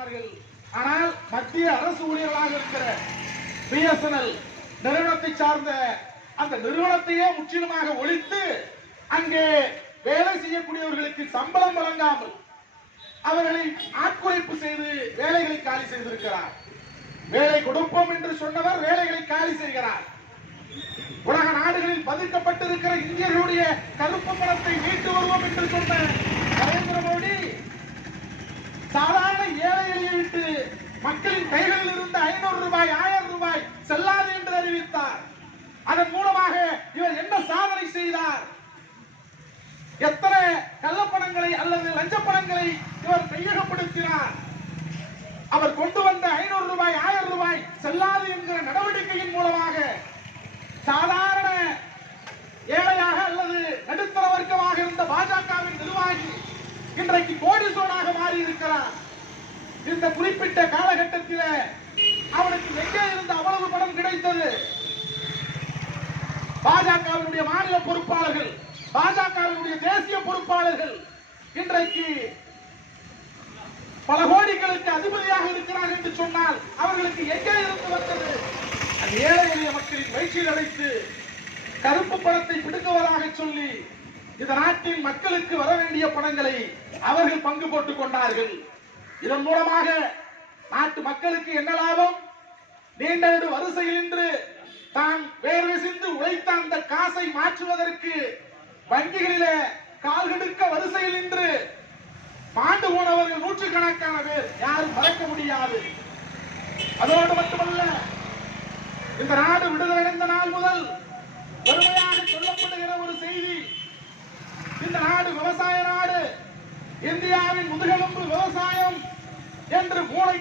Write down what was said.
இருக்கிறார்கள். ஆனால் மத்திய அரசு ஊழியர்களாக இருக்கிற பிஎஸ்என்எல் நிறுவனத்தை சார்ந்த அந்த நிறுவனத்தையே முற்றிலுமாக ஒழித்து அங்கே வேலை செய்யக்கூடியவர்களுக்கு சம்பளம் வழங்காமல் அவர்களை ஆட்குறைப்பு செய்து வேலைகளை காலி செய்திருக்கிறார். வேலை கொடுப்போம் என்று சொன்னவர் வேலைகளை காலி செய்கிறார். உலக நாடுகளில் பதுக்கப்பட்டிருக்கிற இந்தியர்களுடைய கருப்பு பணத்தை மீட்டு வருவோம் என்று சொன்ன நரேந்திர மோடி சாதாரண ஏழை எளியை விட்டு மக்களின் கைகளில் இருந்த 500 ரூபாய் 1000 ரூபாய் செல்லாது என்று அறிவித்தார். அதன் மூலமாக இவர் என்ன சாதனை செய்தார்? எத்தனை கள்ளப்பணங்களை அல்லது லஞ்ச பணங்களை இவர் கையகப்படுத்தினார்? அவர் கொண்டு வந்த 500 ரூபாய் 1000 ரூபாய் செல்லாது என்கிற நடவடிக்கையின் மூலமாக சாதாரண ஏழையாக அல்லது நடுத்தர வர்க்கமாக இருந்த பாஜகவின் நிர்வாகி இன்றைக்கு கோடீஸ்வரனாக மாறி இருக்கிறார். இந்த குறிப்பிட்ட காலகட்டத்தில் அவனுக்கு எங்கே இருந்து அவ்வளவு பணம் கிடைத்தது? பாஜகவினுடைய மாநில பொறுப்பாளர்கள், பாஜகவினுடைய தேசிய பொறுப்பாளர்கள் இன்றைக்கு பல கோடிகளுக்கு அதிபதியாக இருக்கிறார் என்று சொன்னால் அவர்களுக்கு எங்கே இருந்து வந்தது? ஏழை எளிய மக்களின் வயிற்றில் அடைத்து கருப்பு பணத்தை பிடுங்குவதாக சொல்லி இந்த நாட்டின் மக்களுக்கு வர வேண்டிய பணங்களை அவர்கள் பங்கு போட்டுக் கொண்டார்கள். இதன் மூலமாக நாட்டு மக்களுக்கு என்ன லாபம்? நீண்ட நெடு வரிசையில் நின்று தான் வேர்வை சிந்து உழைத்த அந்த காசை மாற்றுவதற்கு வங்கிகளிலே கால்கடுக்க வரிசையில் நின்று மாண்டு போனவர்கள் நூற்றுக்கணக்கான பேர், யாரும் மறக்க முடியாது. அதோடு மட்டுமல்ல, இந்த நாடு விடுதலை அடைந்த நாள் முதல் வறுமையாக சொல்லப்படுகிற ஒரு செய்தி, இந்த நாடு விவசாய நாடு, இந்தியாவின் முதுகெலும்பு விவசாயம் என்று மூளை